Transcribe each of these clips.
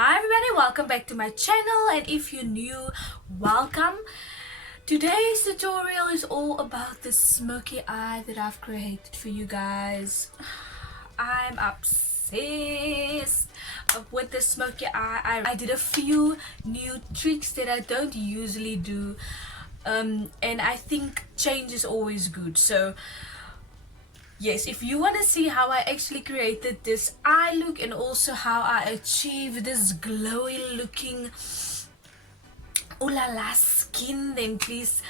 Hi everybody, welcome back to my channel, and if you're new, welcome. Today's tutorial is all about the smoky eye that I've created for you guys. I'm obsessed with the smoky eye. I did a few new tricks that I don't usually do, and I think change is always good. So yes, if you want to see how I actually created this eye look and also how I achieved this glowy looking ooh la la skin, then please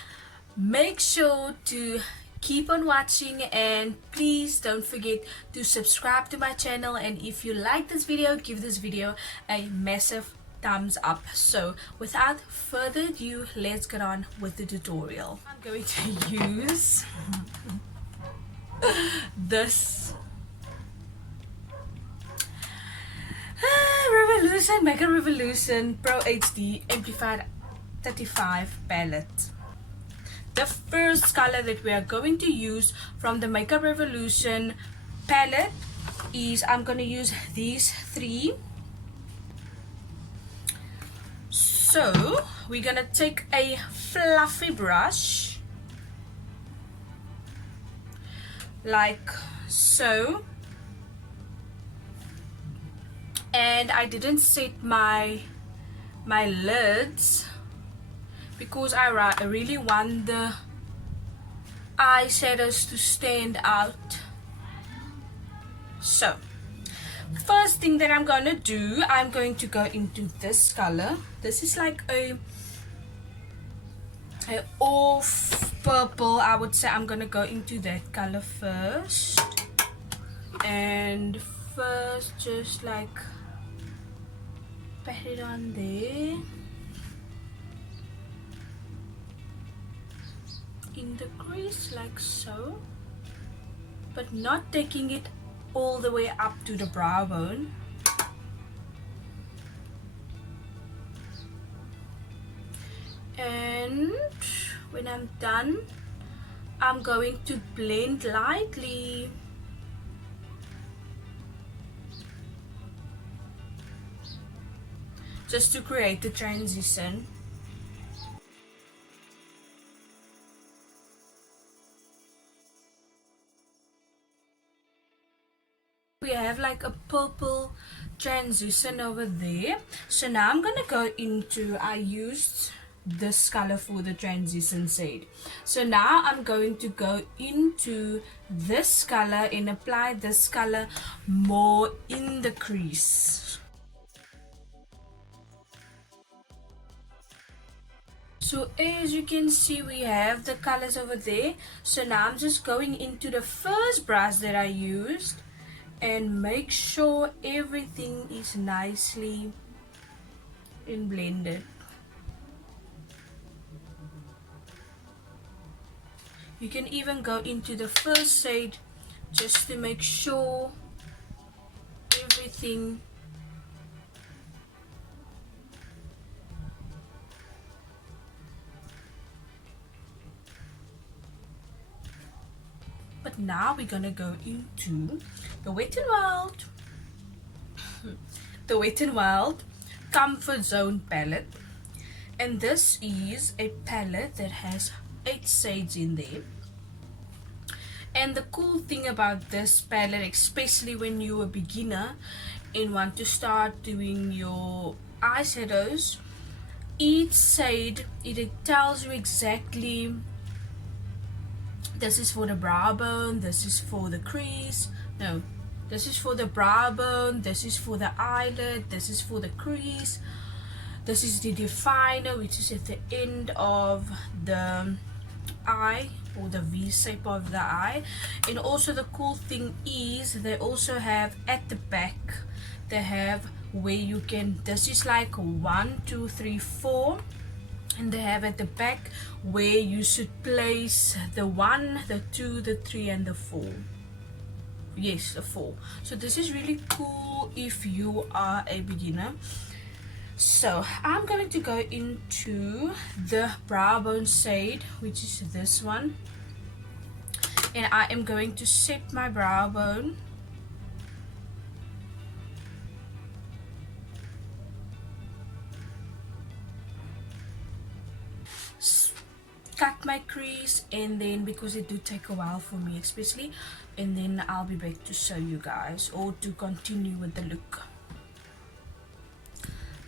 make sure to keep on watching, and please don't forget to subscribe to my channel, and if you like this video, give this video a massive thumbs up. So without further ado, let's get on with the tutorial. I'm going to use this Revolution Makeup Revolution Pro HD Amplified 35 palette. The first color that we are going to use from the Makeup Revolution palette is, I'm going to use these three. So we're going to take a fluffy brush like so, and I didn't set my lids because I really want the eyeshadows to stand out. So first thing that I'm gonna do, I'm going to go into this color. This is like a off purple, I would say. I'm gonna go into that color first, and first just like pat it on there in the crease like so, but not taking it all the way up to the brow bone. And when I'm done, I'm going to blend lightly. Just to create the transition. We have like a purple transition over there. So now I'm gonna go into, I used this color for the transition shade. So now I'm going to go into this color and apply this color more in the crease. So as you can see, we have the colors over there. So now I'm just going into the first brush that I used and make sure everything is nicely blended. You can even go into the first shade just to make sure everything but now we're gonna go into the WetnWild the WetnWild Comfort Zone palette, and this is a palette that has 8 shades in there. And the cool thing about this palette, especially when you're a beginner and want to start doing your eyeshadows, each shade, it tells you exactly, this is for the brow bone, this is for the crease, no, this is for the brow bone, this is for the eyelid, this is for the crease, this is the definer, which is at the end of the eye or the V shape of the eye. And also the cool thing is they also have at the back, they have where you can, this is like 1 2 3 4, and they have at the back where you should place the 1, the 2, the 3 and the 4. Yes, the 4. So this is really cool if you are a beginner. So I'm going to go into the brow bone shade, which is this one, and I am going to set my brow bone cut my crease, and then because it do take a while for me especially, and then I'll be back to show you guys or to continue with the look.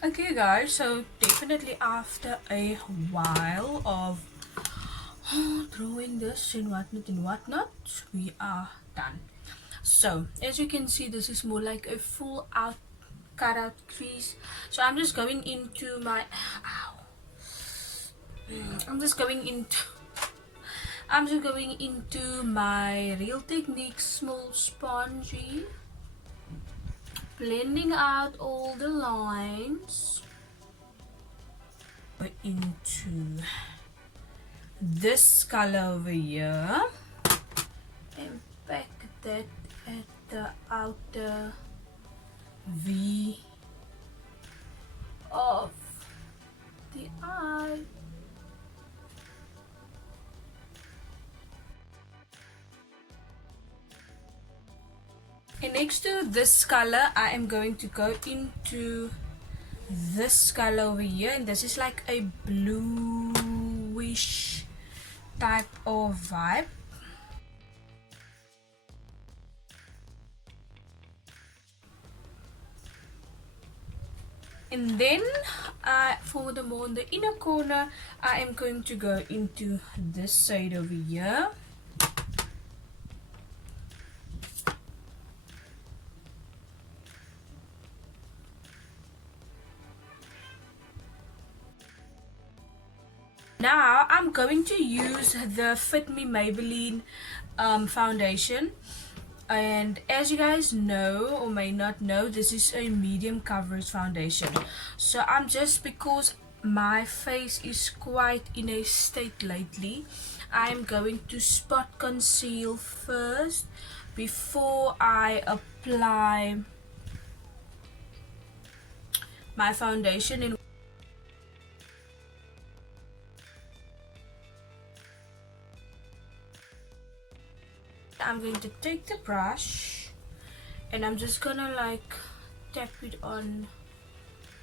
Okay guys, so definitely after a while of drawing this and whatnot, we are done. So as you can see, this is more like a full out cut out crease. So I'm just going into my I'm just going into my Real Technique small spongy, blending out all the lines. Go into this color over here and pack that at the outer V of the eye. And next to this color, I am going to go into this color over here, and this is like a bluish type of vibe. And then for the more in the inner corner, I am going to go into this side over here. Now I'm going to use the Fit Me Maybelline foundation, and as you guys know or may not know, this is a medium coverage foundation. So I'm just, because my face is quite in a state lately, I'm going to spot conceal first before I apply my foundation. And I'm going to take the brush and I'm just gonna like tap it on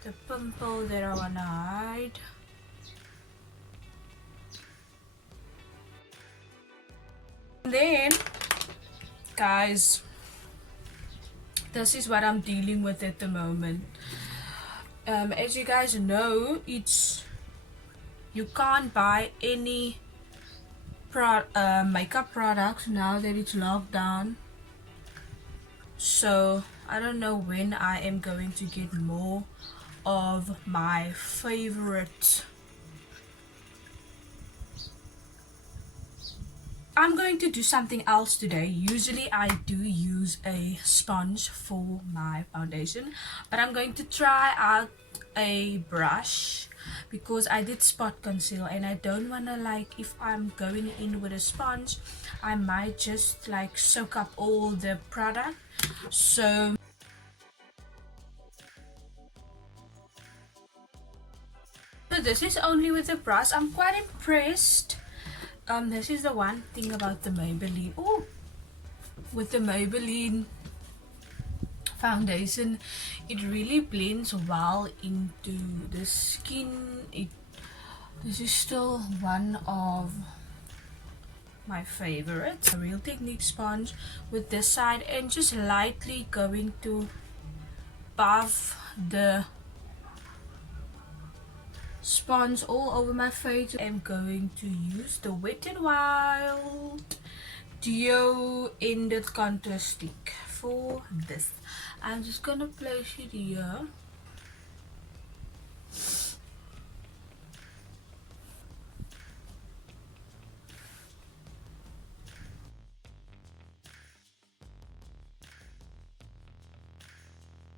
the pimple that I wanna hide. And then guys, this is what I'm dealing with at the moment. As you guys know, you can't buy any makeup products now that it's locked down. So I don't know when I am going to get more of my favorite. I'm going to do something else today. Usually I do use a sponge for my foundation, but I'm going to try out a brush because I did spot conceal, and I don't want to, like, if I'm going in with a sponge, I might just like soak up all the product. So this is only with the brush. I'm quite impressed. This is the one thing about the Maybelline. Oh, with the Maybelline foundation, it really blends well into the skin. This is still one of my favorites. A Real Technique sponge with this side, and just lightly going to buff the sponge all over my face. I'm going to use the WetnWild Duo Ended Contour Stick for this. I'm just gonna place it here.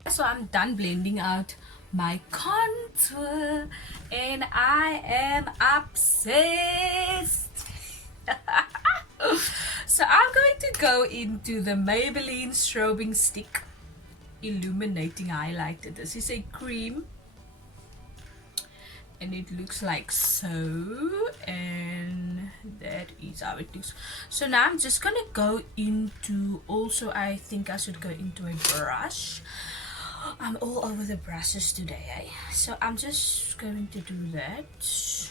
So I'm done blending out my contour, and I am obsessed. So I'm going to go into the Maybelline Strobing Stick Illuminating Highlighter. This is a cream, and it looks like so, and that is how it looks. So now I'm just gonna go into, also I think I should go into a brush. I'm all over the brushes today, eh? So I'm just going to do that.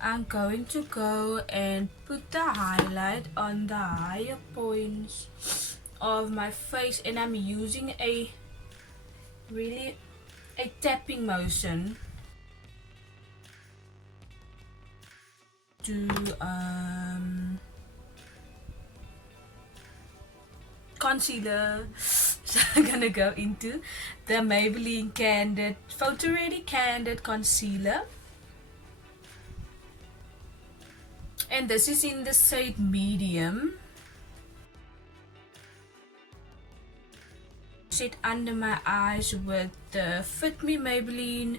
I'm going to go and put the highlight on the higher points of my face, and I'm using a tapping motion to concealer. So I'm gonna go into the Maybelline Candid Photoready Candid Concealer, and this is in the shade medium. Set under my eyes with the Fit Me Maybelline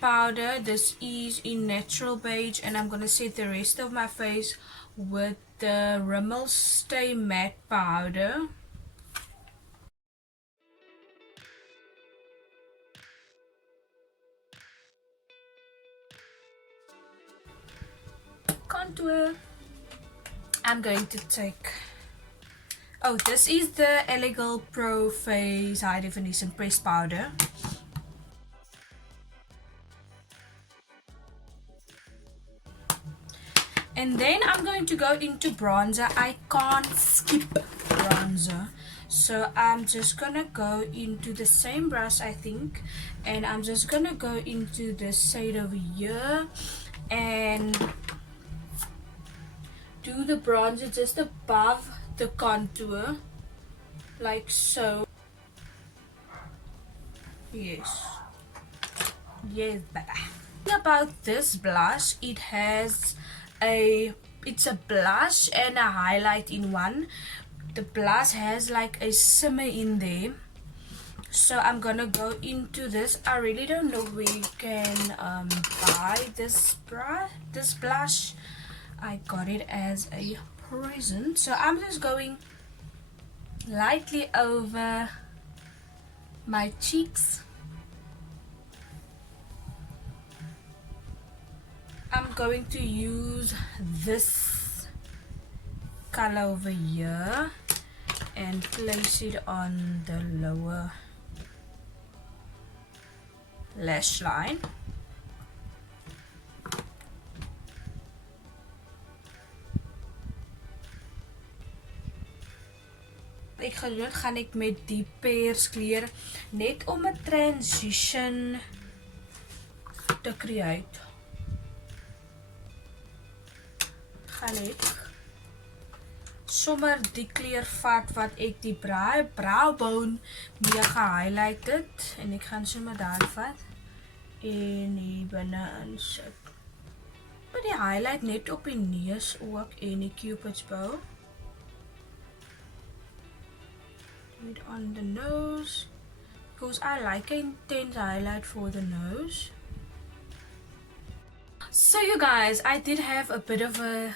powder. This is in natural beige, and I'm gonna set the rest of my face with the Rimmel Stay Matte powder. Contour. I'm going to take, oh, this is the Elegant Pro.face High Definition Pressed Powder. And then I'm going to go into bronzer. I can't skip bronzer, so I'm just gonna go into the same brush, I think, and I'm just gonna go into the shade over here and do the bronzer just above the contour, like so. Yes, baby. About this blush, it's a blush and a highlight in one. The blush has like a shimmer in there, so I'm gonna go into this. I really don't know where you can buy this blush. I got it as a present, so I'm just going lightly over my cheeks. I'm going to use this color over here and place it on the lower lash line. Gaan ek met die pears kleur net om 'n transition te create. Gaan ek sommer die kleur vat wat ek die browbone mee gehighlight het, en ek gaan sommer daar vat en hier binne insit. Met die highlight net op die neus ook en die cupid's bow. Do it on the nose because I like an intense highlight for the nose. So you guys, I did have a bit of a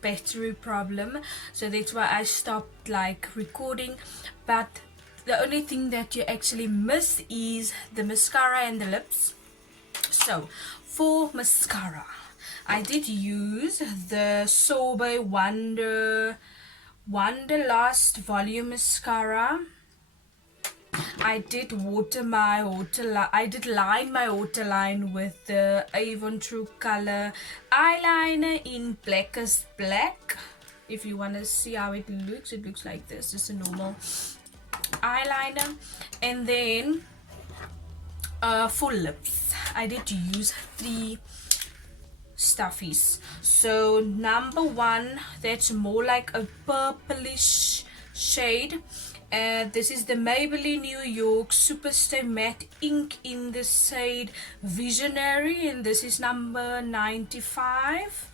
battery problem, so that's why I stopped like recording, but the only thing that you actually missed is the mascara and the lips. So for mascara, I did use the Sorbet Wanderlust Volume Mascara. I did line my waterline with the Avon True Color eyeliner in Blackest Black. If you want to see how it looks like this. Just a normal eyeliner. And then for lips, I did use 3 stuffies. So number 1, that's more like a purplish shade. This is the Maybelline New York Superstay Matte Ink in the shade Visionary, and this is number 95.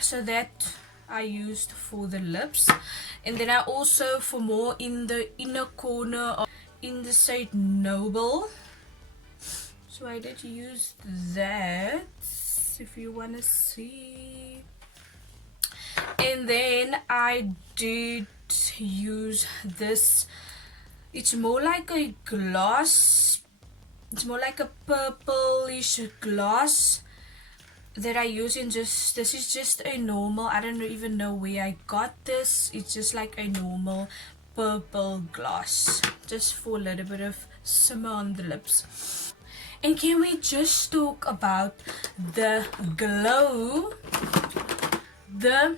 So that I used for the lips, and then I also, for more in the inner corner in the shade Noble, so I did use that if you want to see. And then I did use this, it's more like a gloss, it's more like a purplish gloss that I use in this is just a normal, I don't even know where I got this, it's just like a normal purple gloss, just for a little bit of shimmer on the lips. And can we just talk about the glow? The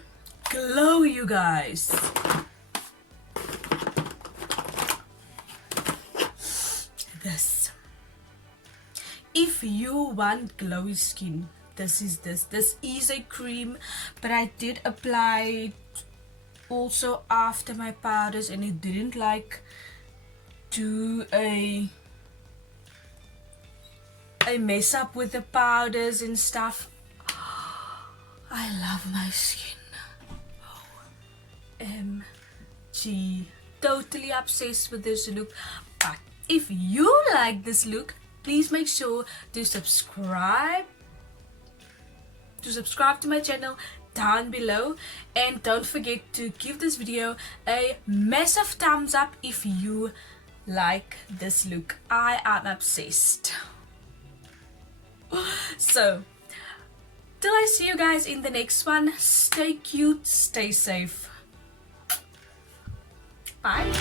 glow, you guys. This. If you want glowy skin, this is a cream, but I did apply it also after my powders, and it didn't like do a mess up with the powders and stuff. I love my skin. OMG. Totally obsessed with this look. But if you like this look, please make sure to subscribe to my channel down below, and don't forget to give this video a massive thumbs up if you like this look. I am obsessed. So till I see you guys in the next one, stay cute, stay safe. Bye.